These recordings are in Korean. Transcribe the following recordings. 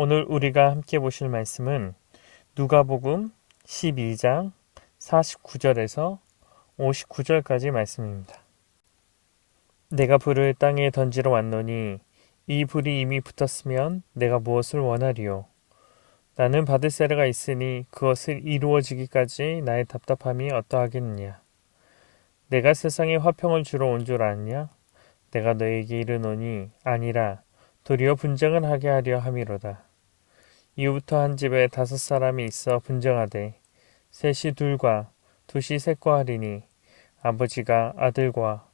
오늘 우리가 함께 보실 말씀은 누가복음 12장 49절에서 59절까지 말씀입니다. 내가 불을 땅에 던지러 왔노니 이 불이 이미 붙었으면 내가 무엇을 원하리요? 나는 받을 세례가 있으니 그것을 이루어지기까지 나의 답답함이 어떠하겠느냐? 내가 세상에 화평을 주러 온 줄 아느냐? 내가 너에게 이르노니 아니라 도리어 분쟁을 하게 하려 함이로다. 이후부터 한 집에 5사람이 있어 분쟁하되 셋이 둘과 둘이 셋과 하리니 아버지가 아들과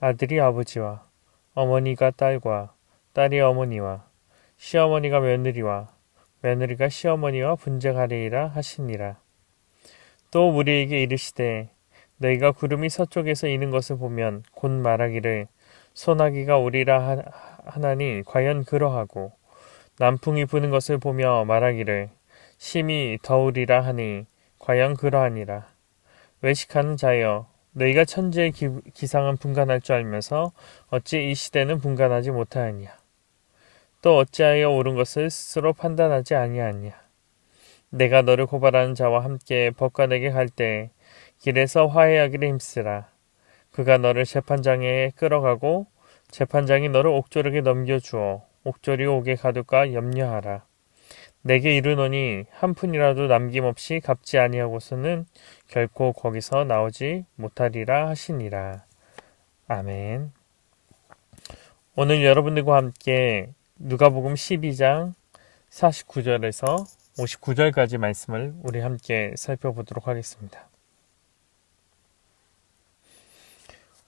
아들이 아버지와 어머니가 딸과 딸이 어머니와 시어머니가 며느리와 며느리가 시어머니와 분쟁하리라 하시니라. 또 우리에게 이르시되 너희가 구름이 서쪽에서 이는 것을 보면 곧 말하기를 소나기가 오리라 하나니 과연 그러하고 남풍이 부는 것을 보며 말하기를 심히 더우리라 하니 과연 그러하니라. 외식하는 자여 너희가 천지의 기상은 분간할 줄 알면서 어찌 이 시대는 분간하지 못하느냐. 또 어찌하여 옳은 것을 스스로 판단하지 아니하느냐. 내가 너를 고발하는 자와 함께 법관에게 갈 때 길에서 화해하기를 힘쓰라. 그가 너를 재판장에 끌어가고 재판장이 너를 옥조력에 넘겨주어 옥졸이 옥에 가둘까 염려하라. 내게 이르노니 한 푼이라도 남김없이 갚지 아니하고서는 결코 거기서 나오지 못하리라 하시니라. 아멘. 오늘 여러분들과 함께 누가복음 12장 49절에서 59절까지 말씀을 우리 함께 살펴보도록 하겠습니다.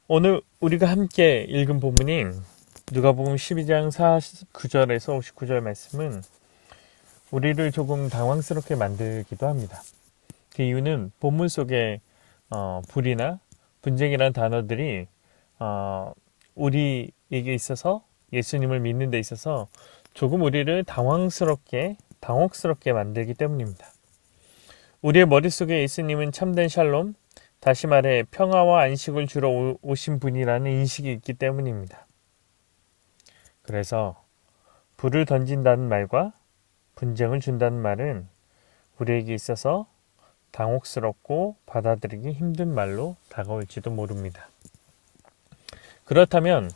오늘 우리가 함께 읽은 본문인 누가복음 12장 49절에서 59절 말씀은 우리를 조금 당황스럽게 만들기도 합니다. 그 이유는 본문 속에 불이나 분쟁이라는 단어들이 우리에게 있어서 예수님을 믿는 데 있어서 조금 우리를 당혹스럽게 만들기 때문입니다. 우리의 머릿속에 예수님은 참된 샬롬, 다시 말해 평화와 안식을 주러 오신 분이라는 인식이 있기 때문입니다. 그래서 불을 던진다는 말과 분쟁을 준다는 말은 우리에게 있어서 당혹스럽고 받아들이기 힘든 말로 다가올지도 모릅니다. 그렇다면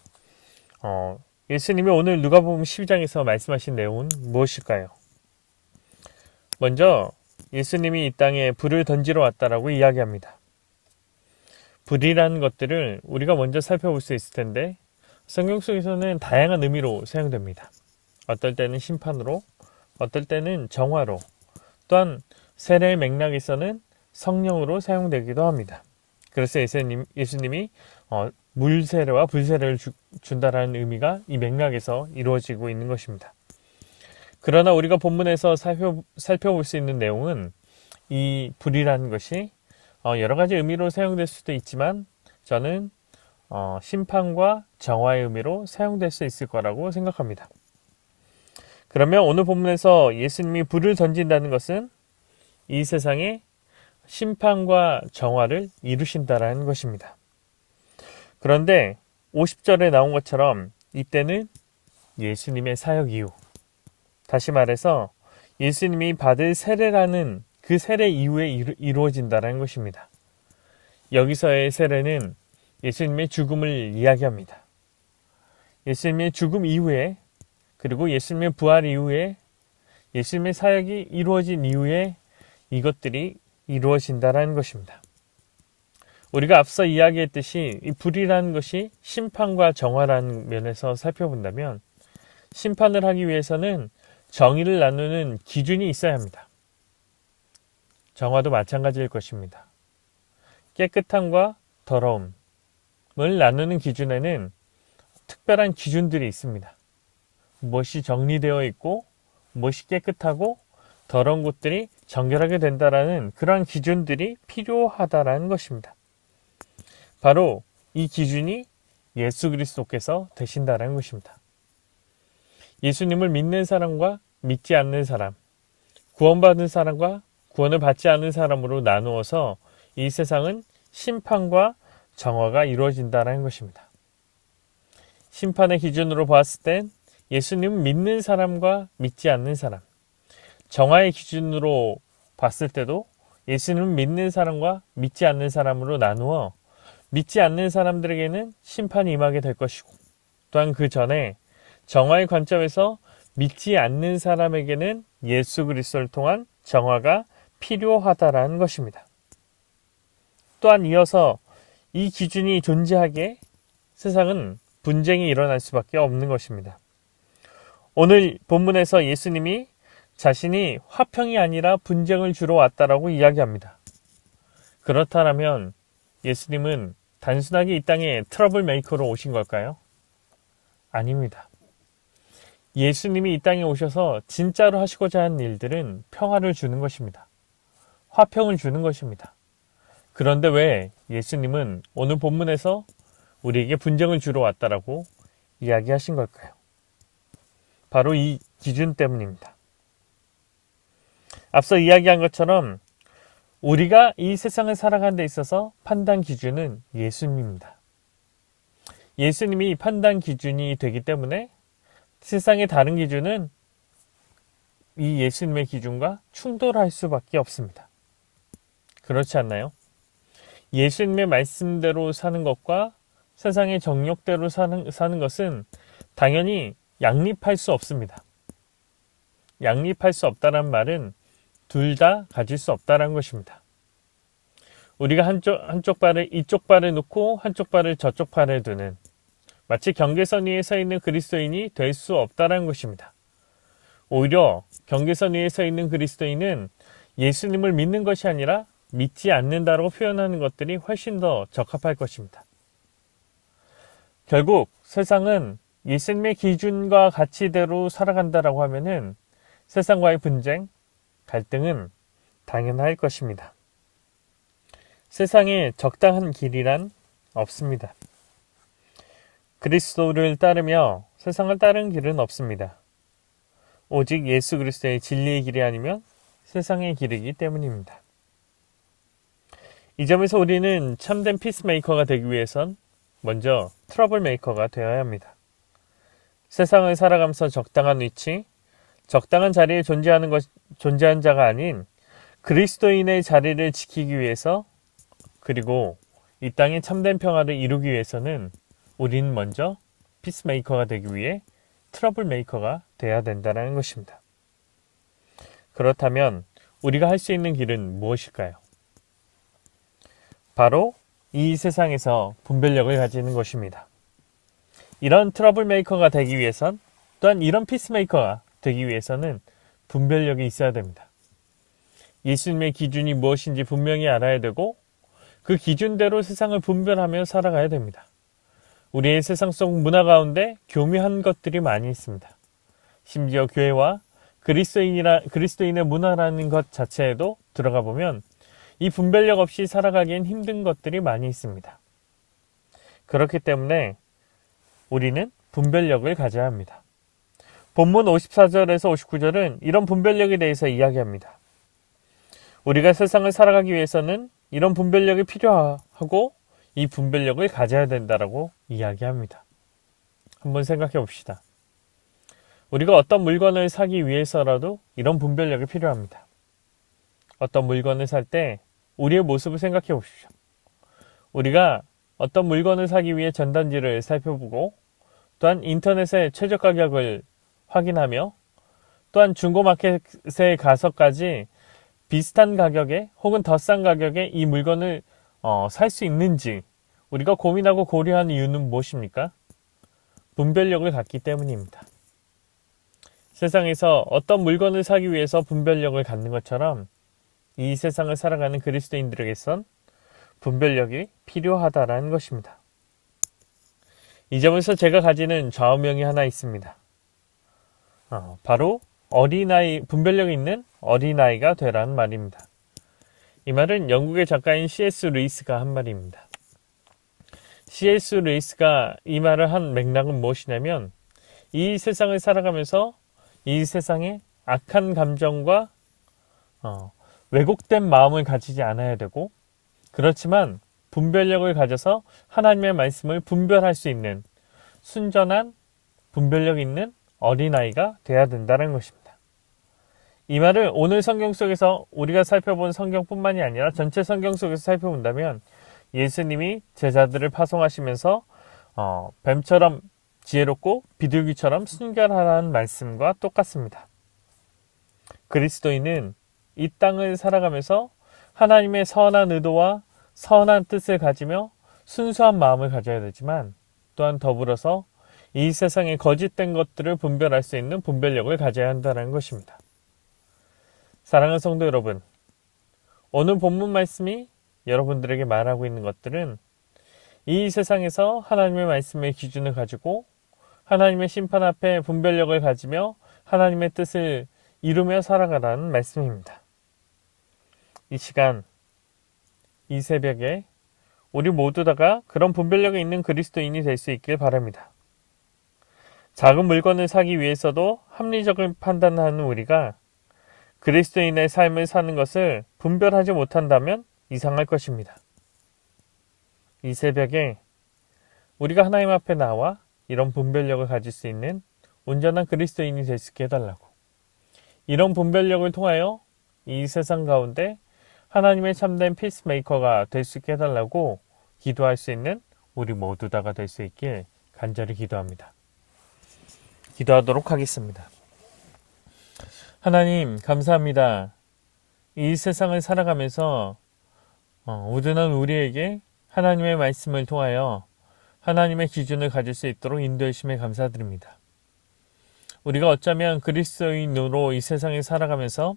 예수님이 오늘 누가복음 12장에서 말씀하신 내용은 무엇일까요? 먼저 예수님이 이 땅에 불을 던지러 왔다라고 이야기합니다. 불이라는 것들을 우리가 먼저 살펴볼 수 있을 텐데 성경 속에서는 다양한 의미로 사용됩니다. 어떨 때는 심판으로, 어떨 때는 정화로, 또한 세례의 맥락에서는 성령으로 사용되기도 합니다. 그래서 예수님이 물세례와 불세례를 준다라는 의미가 이 맥락에서 이루어지고 있는 것입니다. 그러나 우리가 본문에서 살펴볼 수 있는 내용은 이 불이라는 것이 여러 가지 의미로 사용될 수도 있지만 저는 심판과 정화의 의미로 사용될 수 있을 거라고 생각합니다. 그러면 오늘 본문에서 예수님이 불을 던진다는 것은 이 세상에 심판과 정화를 이루신다라는 것입니다. 그런데 50절에 나온 것처럼 이때는 예수님의 사역 이후, 다시 말해서 예수님이 받을 세례라는 그 세례 이후에 이루어진다는 것입니다. 여기서의 세례는 예수님의 죽음을 이야기합니다. 예수님의 죽음 이후에, 그리고 예수님의 부활 이후에, 예수님의 사역이 이루어진 이후에 이것들이 이루어진다는 것입니다. 우리가 앞서 이야기했듯이 이 불이라는 것이 심판과 정화라는 면에서 살펴본다면 심판을 하기 위해서는 정의를 나누는 기준이 있어야 합니다. 정화도 마찬가지일 것입니다. 깨끗함과 더러움을 나누는 기준에는 특별한 기준들이 있습니다. 무엇이 정리되어 있고 무엇이 깨끗하고 더러운 곳들이 정결하게 된다라는 그러한 기준들이 필요하다라는 것입니다. 바로 이 기준이 예수 그리스도께서 되신다라는 것입니다. 예수님을 믿는 사람과 믿지 않는 사람, 구원받은 사람과 구원을 받지 않는 사람으로 나누어서 이 세상은 심판과 정화가 이루어진다는 것입니다. 심판의 기준으로 보았을 땐 예수님을 믿는 사람과 믿지 않는 사람, 정화의 기준으로 봤을 때도 예수님을 믿는 사람과 믿지 않는 사람으로 나누어 믿지 않는 사람들에게는 심판이 임하게 될 것이고, 또한 그 전에 정화의 관점에서 믿지 않는 사람에게는 예수 그리스도를 통한 정화가 필요하다라는 것입니다. 또한 이어서 이 기준이 존재하기에 세상은 분쟁이 일어날 수밖에 없는 것입니다. 오늘 본문에서 예수님이 자신이 화평이 아니라 분쟁을 주러 왔다라고 이야기합니다. 그렇다면 예수님은 단순하게 이 땅에 트러블 메이커로 오신 걸까요? 아닙니다. 예수님이 이 땅에 오셔서 진짜로 하시고자 하는 일들은 평화를 주는 것입니다. 화평을 주는 것입니다. 그런데 왜 예수님은 오늘 본문에서 우리에게 분쟁을 주러 왔다라고 이야기하신 걸까요? 바로 이 기준 때문입니다. 앞서 이야기한 것처럼 우리가 이 세상을 살아가는 데 있어서 판단 기준은 예수님입니다. 예수님이 판단 기준이 되기 때문에 세상의 다른 기준은 이 예수님의 기준과 충돌할 수밖에 없습니다. 그렇지 않나요? 예수님의 말씀대로 사는 것과 세상의 정욕대로 사는 것은 당연히 양립할 수 없습니다. 양립할 수 없다는 말은 둘 다 가질 수 없다는 것입니다. 우리가 한쪽 발을 이쪽 발에 놓고 한쪽 발을 저쪽 발에 두는 마치 경계선 위에 서 있는 그리스도인이 될 수 없다는 것입니다. 오히려 경계선 위에 서 있는 그리스도인은 예수님을 믿는 것이 아니라 믿지 않는다라고 표현하는 것들이 훨씬 더 적합할 것입니다. 결국 세상은 예수님의 기준과 가치대로 살아간다라고 하면은 세상과의 분쟁, 갈등은 당연할 것입니다. 세상에 적당한 길이란 없습니다. 그리스도를 따르며 세상을 따르는 길은 없습니다. 오직 예수 그리스도의 진리의 길이 아니면 세상의 길이기 때문입니다. 이 점에서 우리는 참된 피스메이커가 되기 위해선 먼저 트러블 메이커가 되어야 합니다. 세상을 살아가면서 적당한 위치, 적당한 자리에 존재한 자가 아닌 그리스도인의 자리를 지키기 위해서, 그리고 이 땅에 참된 평화를 이루기 위해서는 우리는 먼저 피스메이커가 되기 위해 트러블 메이커가 되어야 된다는 것입니다. 그렇다면 우리가 할 수 있는 길은 무엇일까요? 바로 이 세상에서 분별력을 가지는 것입니다. 이런 트러블 메이커가 되기 위해선, 또한 이런 피스메이커가 되기 위해서는 분별력이 있어야 됩니다. 예수님의 기준이 무엇인지 분명히 알아야 되고 그 기준대로 세상을 분별하며 살아가야 됩니다. 우리의 세상 속 문화 가운데 교묘한 것들이 많이 있습니다. 심지어 교회와 그리스도인의 문화라는 것 자체에도 들어가 보면 이 분별력 없이 살아가기엔 힘든 것들이 많이 있습니다. 그렇기 때문에 우리는 분별력을 가져야 합니다. 본문 54절에서 59절은 이런 분별력에 대해서 이야기합니다. 우리가 세상을 살아가기 위해서는 이런 분별력이 필요하고 이 분별력을 가져야 된다라고 이야기합니다. 한번 생각해 봅시다. 우리가 어떤 물건을 사기 위해서라도 이런 분별력이 필요합니다. 어떤 물건을 살 때 우리의 모습을 생각해 보십시오. 우리가 어떤 물건을 사기 위해 전단지를 살펴보고 또한 인터넷의 최저 가격을 확인하며 또한 중고마켓에 가서까지 비슷한 가격에 혹은 더 싼 가격에 이 물건을 살 수 있는지 우리가 고민하고 고려하는 이유는 무엇입니까? 분별력을 갖기 때문입니다. 세상에서 어떤 물건을 사기 위해서 분별력을 갖는 것처럼 이 세상을 살아가는 그리스도인들에게선 분별력이 필요하다라는 것입니다. 이 점에서 제가 가지는 좌우명이 하나 있습니다. 바로 분별력 있는 어린아이가 되라는 말입니다. 이 말은 영국의 작가인 C.S. 루이스가 한 말입니다. C.S. 루이스가 이 말을 한 맥락은 무엇이냐면 이 세상을 살아가면서 이 세상에 악한 감정과 왜곡된 마음을 가지지 않아야 되고 그렇지만 분별력을 가져서 하나님의 말씀을 분별할 수 있는 순전한 분별력 있는 어린아이가 되어야 된다는 것입니다. 이 말을 오늘 성경 속에서 우리가 살펴본 성경뿐만이 아니라 전체 성경 속에서 살펴본다면 예수님이 제자들을 파송하시면서 뱀처럼 지혜롭고 비둘기처럼 순결하라는 말씀과 똑같습니다. 그리스도인은 이 땅을 살아가면서 하나님의 선한 의도와 선한 뜻을 가지며 순수한 마음을 가져야 되지만 또한 더불어서 이 세상의 거짓된 것들을 분별할 수 있는 분별력을 가져야 한다는 것입니다. 사랑하는 성도 여러분, 오늘 본문 말씀이 여러분들에게 말하고 있는 것들은 이 세상에서 하나님의 말씀의 기준을 가지고 하나님의 심판 앞에 분별력을 가지며 하나님의 뜻을 이루며 살아가라는 말씀입니다. 이 시간, 이 새벽에 우리 모두 다가 그런 분별력이 있는 그리스도인이 될 수 있길 바랍니다. 작은 물건을 사기 위해서도 합리적을 판단하는 우리가 그리스도인의 삶을 사는 것을 분별하지 못한다면 이상할 것입니다. 이 새벽에 우리가 하나님 앞에 나와 이런 분별력을 가질 수 있는 온전한 그리스도인이 될 수 있게 해달라고, 이런 분별력을 통하여 이 세상 가운데 하나님의 참된 피스메이커가 될 수 있게 해달라고 기도할 수 있는 우리 모두 다가 될 수 있길 간절히 기도합니다. 기도하도록 하겠습니다. 하나님 감사합니다. 이 세상을 살아가면서 우둔한 우리에게 하나님의 말씀을 통하여 하나님의 기준을 가질 수 있도록 인도해 주심에 감사드립니다. 우리가 어쩌면 그리스도인으로 이 세상에 살아가면서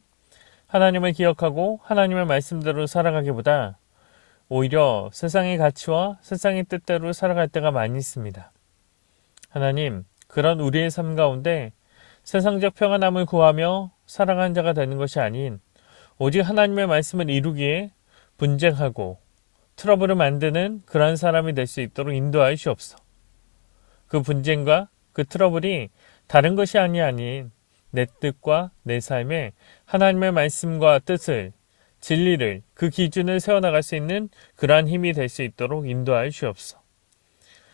하나님을 기억하고 하나님의 말씀대로 살아가기보다 오히려 세상의 가치와 세상의 뜻대로 살아갈 때가 많이 있습니다. 하나님, 그런 우리의 삶 가운데 세상적 평안함을 구하며 살아가는 자가 되는 것이 아닌 오직 하나님의 말씀을 이루기에 분쟁하고 트러블을 만드는 그러한 사람이 될 수 있도록 인도하여 주옵소서. 그 분쟁과 그 트러블이 다른 것이 아닌 내 뜻과 내 삶에 하나님의 말씀과 뜻을, 진리를, 그 기준을 세워나갈 수 있는 그러한 힘이 될 수 있도록 인도하여 주옵소서.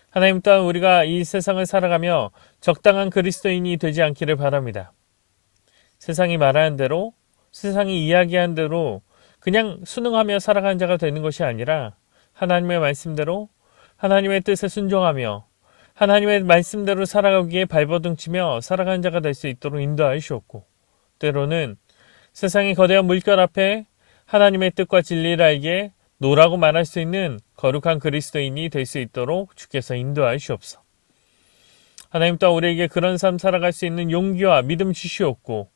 하나님 또한 우리가 이 세상을 살아가며 적당한 그리스도인이 되지 않기를 바랍니다. 세상이 말하는 대로, 세상이 이야기한 대로 그냥 순응하며 살아가는 자가 되는 것이 아니라 하나님의 말씀대로 하나님의 뜻에 순종하며 하나님의 말씀대로 살아가기에 발버둥치며 살아가는 자가 될 수 있도록 인도하여 주옵고, 때로는 세상의 거대한 물결 앞에 하나님의 뜻과 진리를 알기에 노라고 말할 수 있는 거룩한 그리스도인이 될 수 있도록 주께서 인도하시옵소서. 하나님 또한 우리에게 그런 삶 살아갈 수 있는 용기와 믿음 주시옵고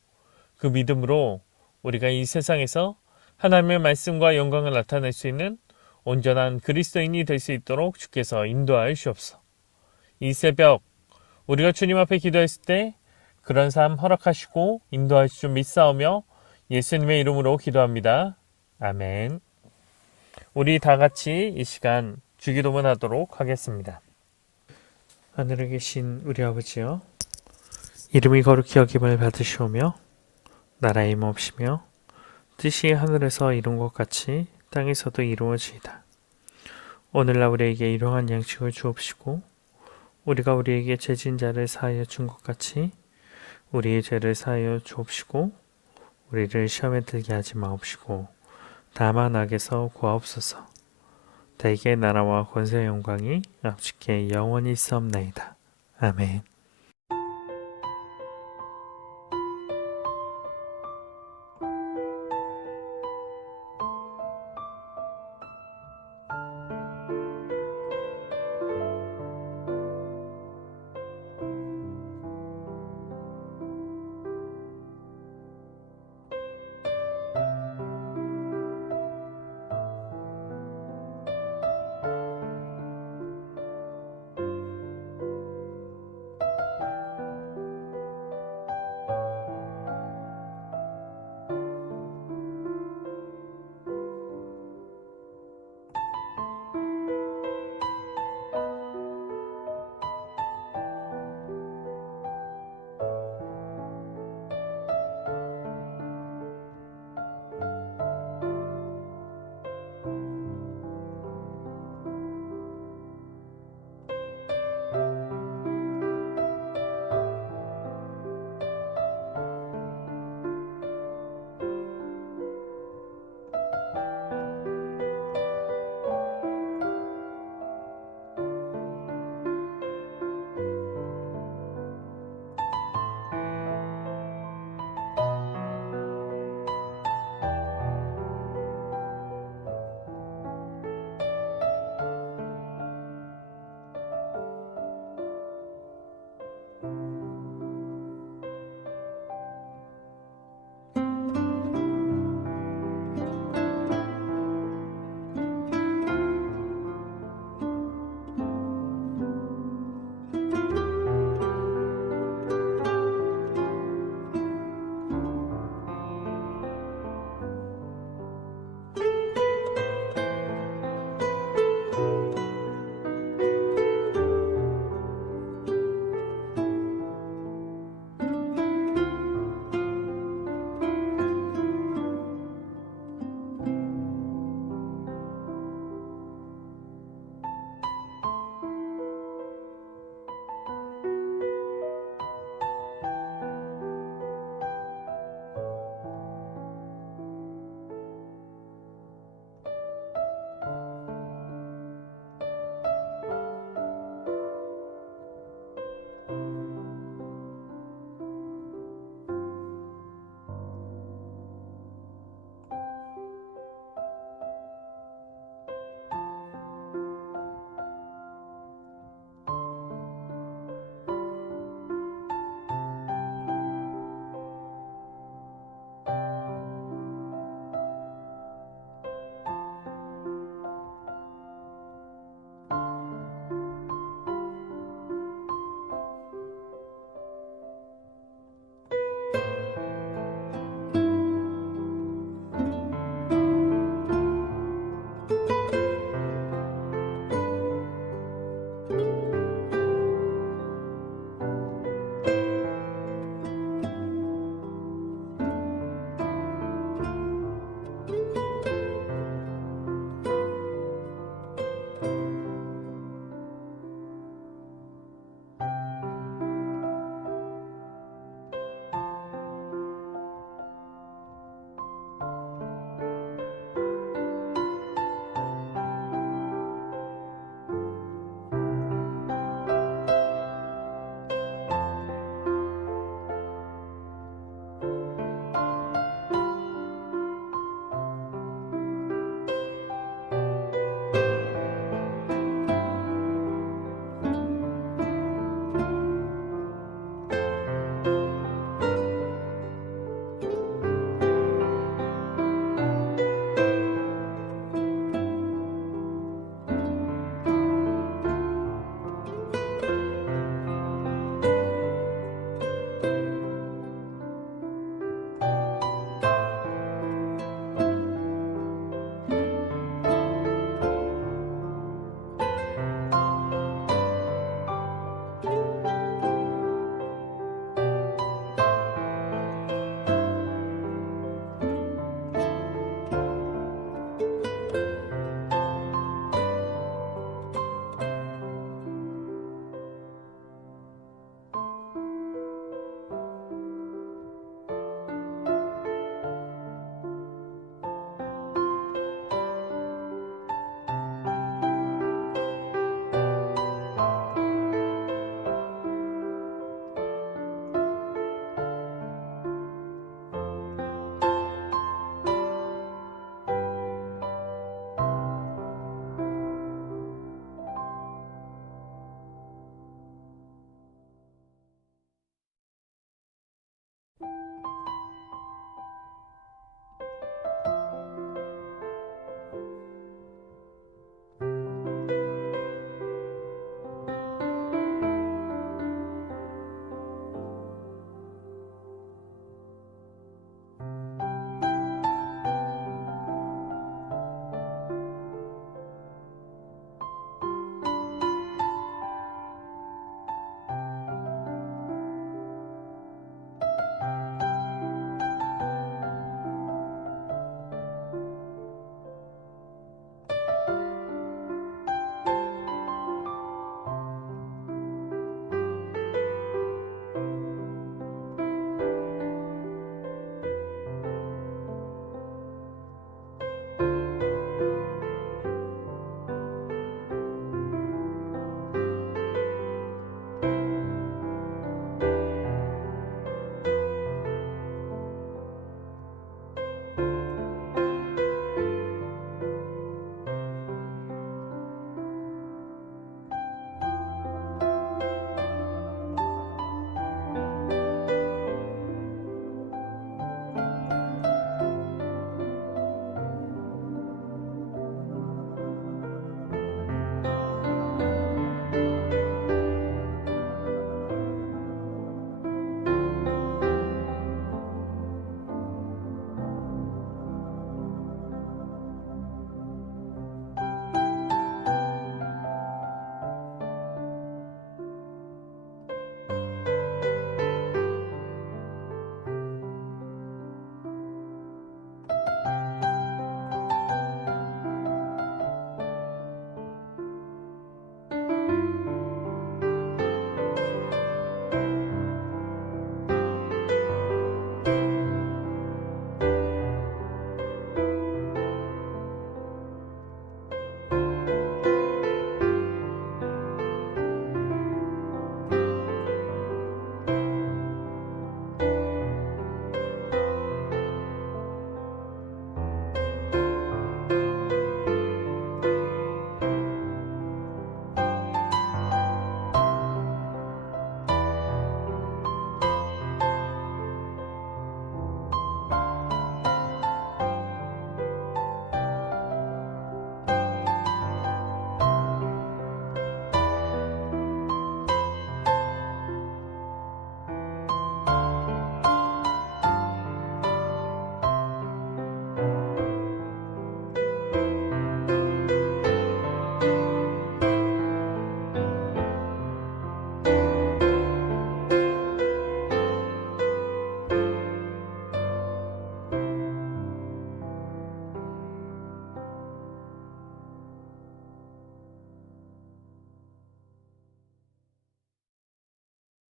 그 믿음으로 우리가 이 세상에서 하나님의 말씀과 영광을 나타낼 수 있는 온전한 그리스도인이 될 수 있도록 주께서 인도하시옵소서. 이 새벽 우리가 주님 앞에 기도했을 때 그런 삶 허락하시고 인도하실 줄 믿사오며 예수님의 이름으로 기도합니다. 아멘. 우리 다 같이 이 시간 주기도문 하도록 하겠습니다. 하늘에 계신 우리 아버지여, 이름이 거룩히 여김을 받으시오며 나라의 임옵시며 뜻이 하늘에서 이룬 것 같이 땅에서도 이루어지이다. 오늘날 우리에게 일용할 양식을 주옵시고 우리가 우리에게 죄진 자를 사하여 준 것 같이 우리의 죄를 사하여 주옵시고 우리를 시험에 들게 하지 마옵시고 다만 악에서 구하옵소서. 대개 나라와 권세의 영광이 아버지께 영원히 있사옵나이다. 아멘.